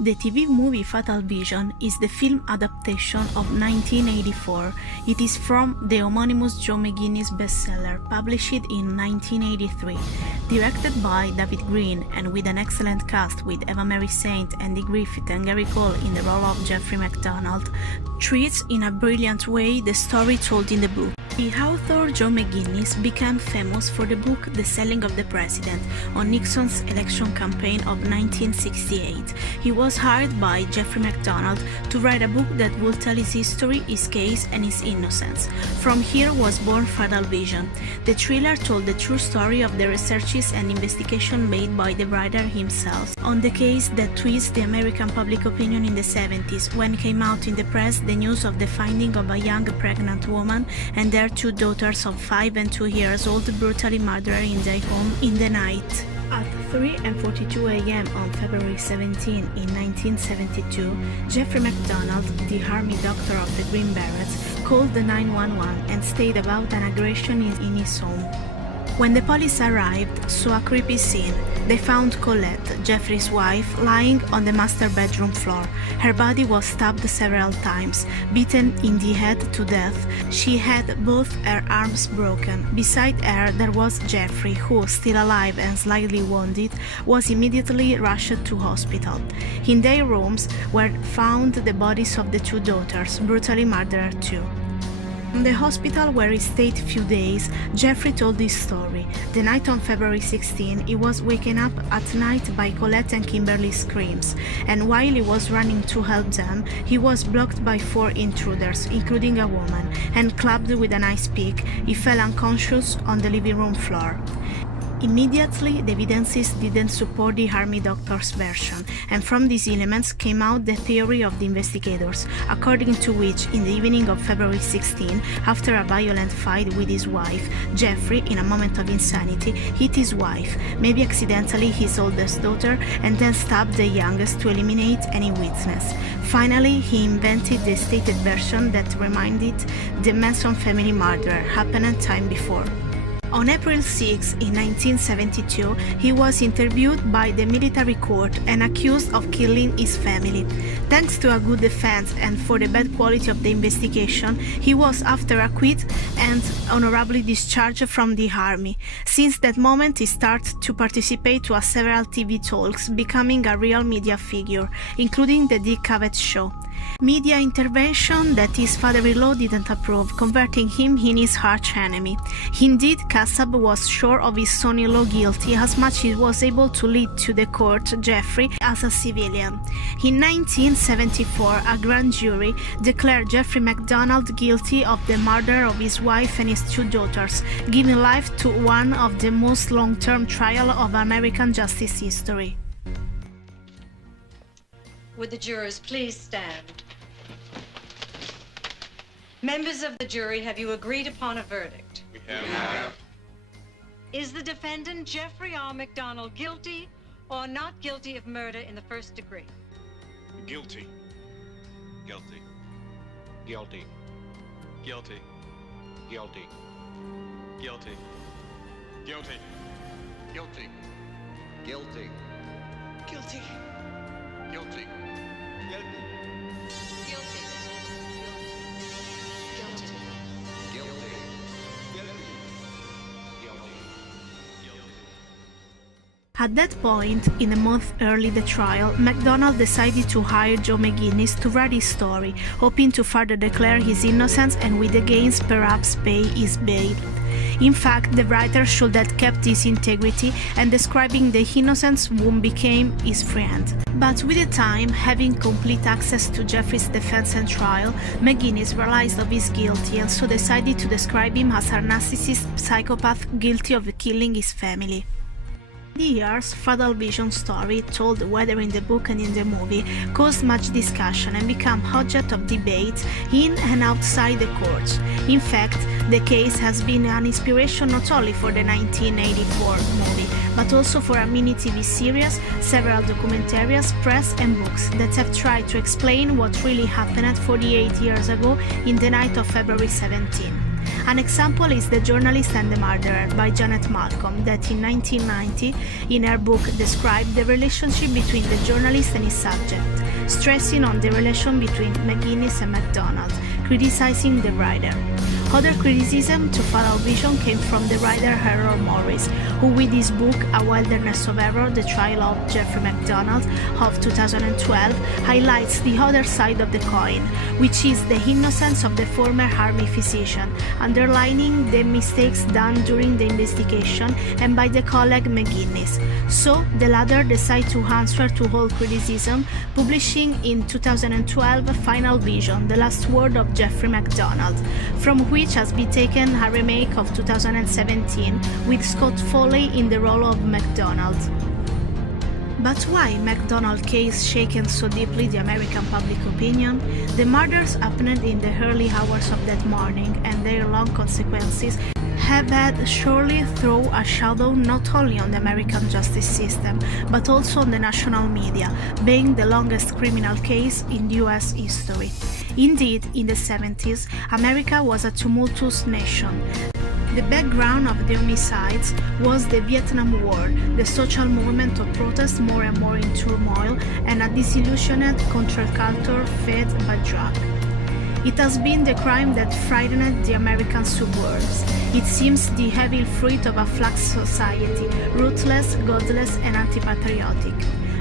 The TV movie Fatal Vision is the film adaptation of 1984. It is from the homonymous Joe McGinnis bestseller, published in 1983. Directed by David Green and with an excellent cast with Eva Mary Saint, Andy Griffith and Gary Cole in the role of Jeffrey MacDonald, treats in a brilliant way the story told in the book. The author Joe McGinnis became famous for the book The Selling of the President on Nixon's election campaign of 1968. He was hired by Jeffrey MacDonald to write a book that would tell his history, his case, and his innocence. From here was born Fatal Vision. The thriller told the true story of the researches and investigation made by the writer himself on the case that twisted the American public opinion in the 70s, when came out in the press the news of the finding of a young pregnant woman and their two daughters of 5 and 2 years old brutally murdered in their home in the night. At 3:42 a.m. on February 17 in 1972, Jeffrey MacDonald, the army doctor of the Green Berets, called the 911 and stated about an aggression in his home. When the police arrived, saw a creepy scene. They found Colette, Jeffrey's wife, lying on the master bedroom floor. Her body was stabbed several times, beaten in the head to death. She had both her arms broken. Beside her there was Jeffrey, who, still alive and slightly wounded, was immediately rushed to hospital. In their rooms were found the bodies of the two daughters, brutally murdered too. In the hospital where he stayed few days, Jeffrey told his story. The night on February 16, he was waken up at night by Colette and Kimberly's screams, and while he was running to help them, he was blocked by 4 intruders, including a woman, and clubbed with an ice pick. He fell unconscious on the living room floor. Immediately, the evidences didn't support the army doctor's version, and from these elements came out the theory of the investigators, according to which, in the evening of February 16, after a violent fight with his wife, Jeffrey, in a moment of insanity, hit his wife, maybe accidentally his oldest daughter, and then stabbed the youngest to eliminate any witness. Finally, he invented the stated version that reminded the Manson family murder happened time before. On April 6, in 1972, he was interviewed by the military court and accused of killing his family. Thanks to a good defense and for the bad quality of the investigation, he was after acquitted and honorably discharged from the army. Since that moment, he started to participate to several TV talks, becoming a real media figure, including the Dick Cavett Show. Media intervention that his father-in-law didn't approve, converting him in his arch enemy. Indeed, Kassab was sure of his son-in-law guilty as much as he was able to lead to the court Jeffrey as a civilian. In 1974, a grand jury declared Jeffrey MacDonald guilty of the murder of his wife and his two daughters, giving life to one of the most long-term trials of American justice history. Would the jurors please stand? Members of the jury, have you agreed upon a verdict? We have. Is the defendant Jeffrey R. MacDonald guilty or not guilty of murder in the first degree? Guilty. Guilty. Guilty. Guilty. Guilty. Guilty. Guilty. Guilty. Guilty. Guilty. Guilty. At that point, in a month early the trial, MacDonald decided to hire Joe McGinnis to write his story, hoping to further declare his innocence and with the gains perhaps pay his bail. In fact, the writer should have kept his integrity and describing the innocence whom became his friend. But with the time, having complete access to Jeffrey's defense and trial, McGinnis realized of his guilt and so decided to describe him as a narcissist psychopath guilty of killing his family. The year's Fatal Vision story, told whether in the book and in the movie, caused much discussion and became object of debate in and outside the courts. In fact, the case has been an inspiration not only for the 1984 movie, but also for a mini TV series, several documentaries, press and books that have tried to explain what really happened 48 years ago in the night of February 17. An example is The Journalist and the Murderer by Janet Malcolm, that in 1990, in her book, described the relationship between the journalist and his subject, stressing on the relation between McGinnis and MacDonald, criticizing the writer. Other criticism to Fatal Vision came from the writer Harold Morris, who with his book A Wilderness of Error, The Trial of Jeffrey MacDonald of 2012, highlights the other side of the coin, which is the innocence of the former Army physician, underlining the mistakes done during the investigation and by the colleague McGinnis. So, the latter decided to answer to all criticism, publishing in 2012 Final Vision, The Last Word of Jeffrey MacDonald, from which has been taken a remake of 2017 with Scott Foley in the role of MacDonald. But why MacDonald case shaken so deeply the American public opinion? The murders happened in the early hours of that morning, and their long consequences have had surely thrown a shadow not only on the American justice system, but also on the national media, being the longest criminal case in US history. Indeed, in the 70s, America was a tumultuous nation. The background of the homicides was the Vietnam War, the social movement of protest more and more in turmoil, and a disillusioned counterculture fed by drug. It has been the crime that frightened the American suburbs. It seems the evil fruit of a flux society, ruthless, godless, and anti-patriotic.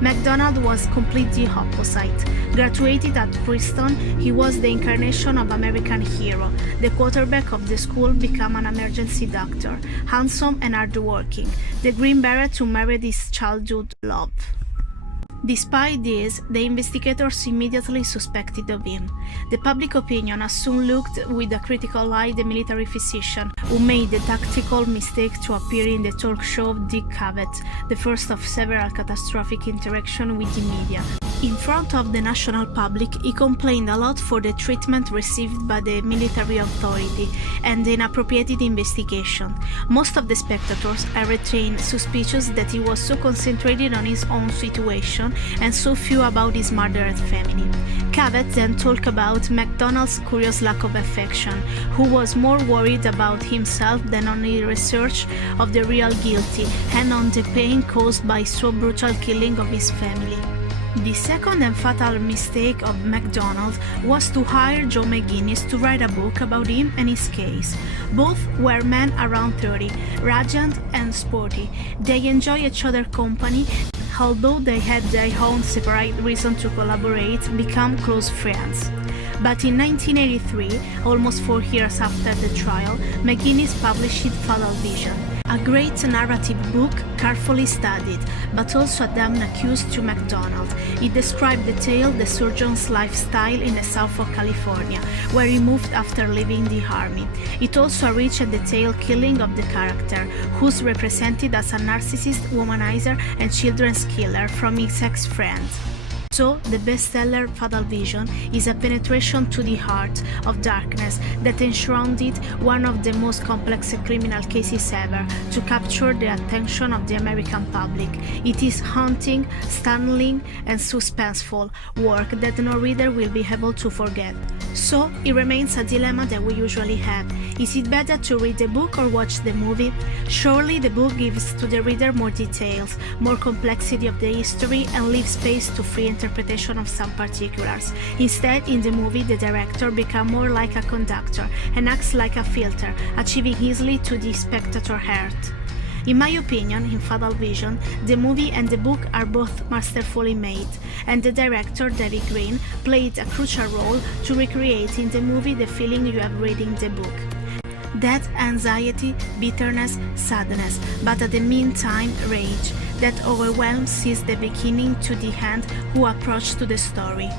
MacDonald was completely opposite. Graduated at Princeton, he was the incarnation of American hero. The quarterback of the school became an emergency doctor, handsome and hardworking, the Green Beret who married his childhood love. Despite this, the investigators immediately suspected of him. The public opinion has soon looked with a critical eye the military physician who made the tactical mistake to appear in the talk show of Dick Cavett, the first of several catastrophic interactions with the media. In front of the national public, he complained a lot for the treatment received by the military authority and the inappropriate investigation. Most of the spectators are retained suspicious that he was so concentrated on his own situation and so few about his murdered family. Cavett then talked about MacDonald's curious lack of affection, who was more worried about himself than on the research of the real guilty and on the pain caused by so brutal killing of his family. The second and fatal mistake of MacDonald was to hire Joe McGinnis to write a book about him and his case. Both were men around 30, radiant and sporty. They enjoyed each other's company, although they had their own separate reasons to collaborate, become close friends. But in 1983, almost 4 years after the trial, McGinnis published Fatal Vision, a great narrative book carefully studied, but also a damn accused to MacDonald. It described the surgeon's lifestyle in the south of California, where he moved after leaving the army. It also reached a detailed killing of the character, who's represented as a narcissist, womanizer, and children's killer from his ex-friend. So, the bestseller Fatal Vision is a penetration to the heart of darkness that enshrouded one of the most complex criminal cases ever to capture the attention of the American public. It is haunting, startling, and suspenseful work that no reader will be able to forget. So, it remains a dilemma that we usually have. Is it better to read the book or watch the movie? Surely the book gives to the reader more details, more complexity of the history, and leaves space to free interpretation of some particulars. Instead, in the movie, the director becomes more like a conductor and acts like a filter, achieving easily to the spectator heart. In my opinion, in Fatal Vision, the movie and the book are both masterfully made, and the director, David Green, played a crucial role to recreate in the movie the feeling you have reading the book. That anxiety, bitterness, sadness, but at the meantime rage, that overwhelms since the beginning to the end who approach to the story.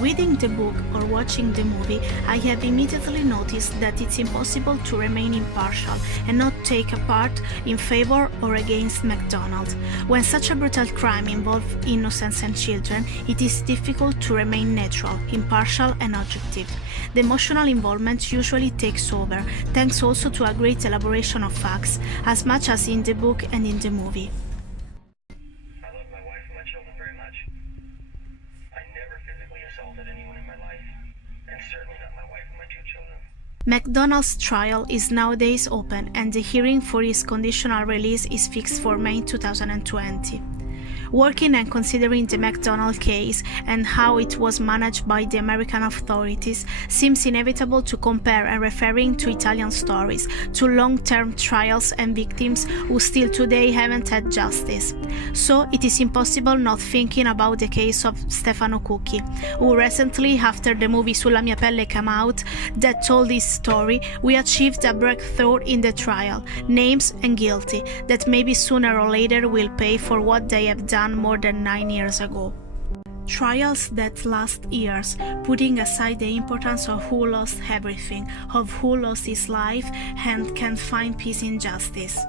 Reading the book or watching the movie, I have immediately noticed that it's impossible to remain impartial and not take a part in favor or against MacDonald. When such a brutal crime involves innocents and children, it is difficult to remain neutral, impartial and objective. The emotional involvement usually takes over, thanks also to a great elaboration of facts, as much as in the book and in the movie. I love my wife and my children very much. I never physically assaulted anyone in my life, and certainly not my wife and my 2 children. McDonald's trial is nowadays open and the hearing for his conditional release is fixed for May 2020. Working and considering the McDonald case and how it was managed by the American authorities seems inevitable to compare and referring to Italian stories, to long-term trials and victims who still today haven't had justice. So it is impossible not thinking about the case of Stefano Cucchi, who recently, after the movie Sulla mia pelle came out that told his story, we achieved a breakthrough in the trial, names and guilty, that maybe sooner or later will pay for what they have done more than 9 years ago. Trials that last years, putting aside the importance of who lost everything, of who lost his life and can't find peace in justice.